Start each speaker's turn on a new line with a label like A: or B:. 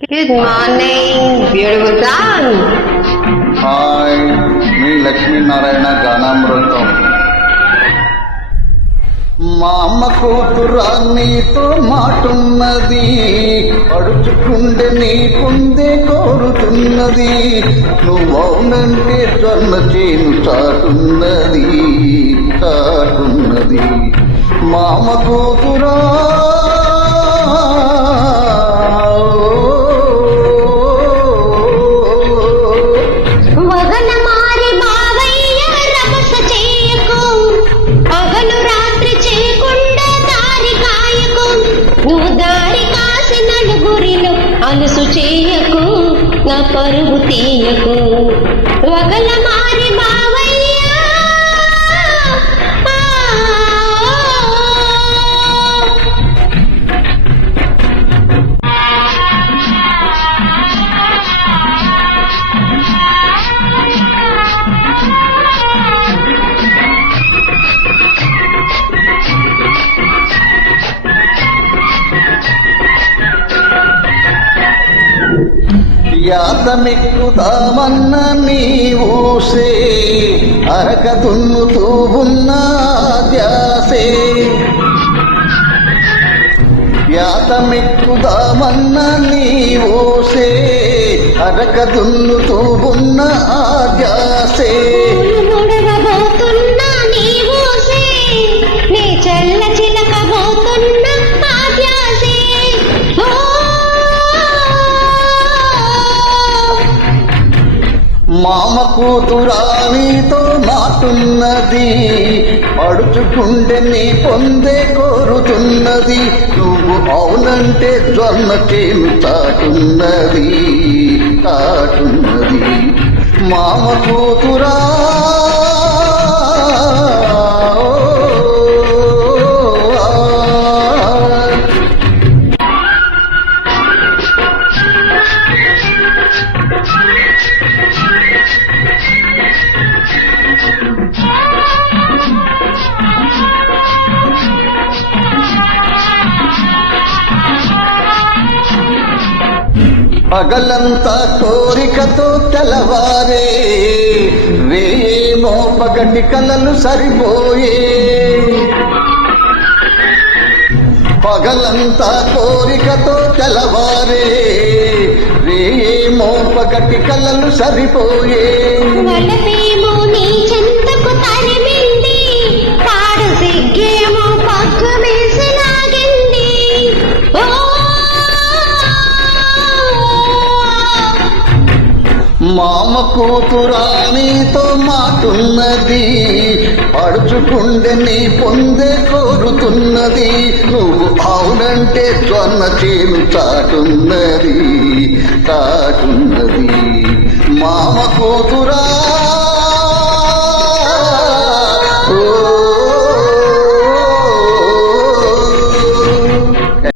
A: Good morning, beautiful sun.
B: Hi మీ లక్ష్మీనారాయణ గానామృతం మా అమ్మ కూతురా నీతో మాటున్నది అడుచుకుండే నీ కుందే కోరుతున్నది నువ్వవునంటే జొన్న చేను చాటున్నది చాటున్నది మా అమ్మ కూతురా
C: చేయకు నా పరుగు తీయకు. వగల
B: యాతమెక్కుతామన్న నీ ఊసే అరక దున్నుతూ ఉన్నా ధ్యాసే యాతమెక్కుదామన్న నీ ఊసే అరక దున్నుతూ ఉన్న ఆ మామ కూతురానితో మాటున్నది అడుచుకుండే నీ పొందే కోరుతున్నది నువ్వు అవునంటే జొన్న తాటున్నది తాటున్నది మామ కూతురా పగలంతా కోరికతో తెలవారే రేమో పగటి కలలు సరిపోయే. పగలంతా కోరికతో తెలవారే రేమో పగటి కలలు సరిపోయే. మామ కూతురానితో మాటున్నది పడుచుకుండే నీ పొందే కోరుతున్నది నువ్వు అవునంటే జొన్న చేను చాటున్నది.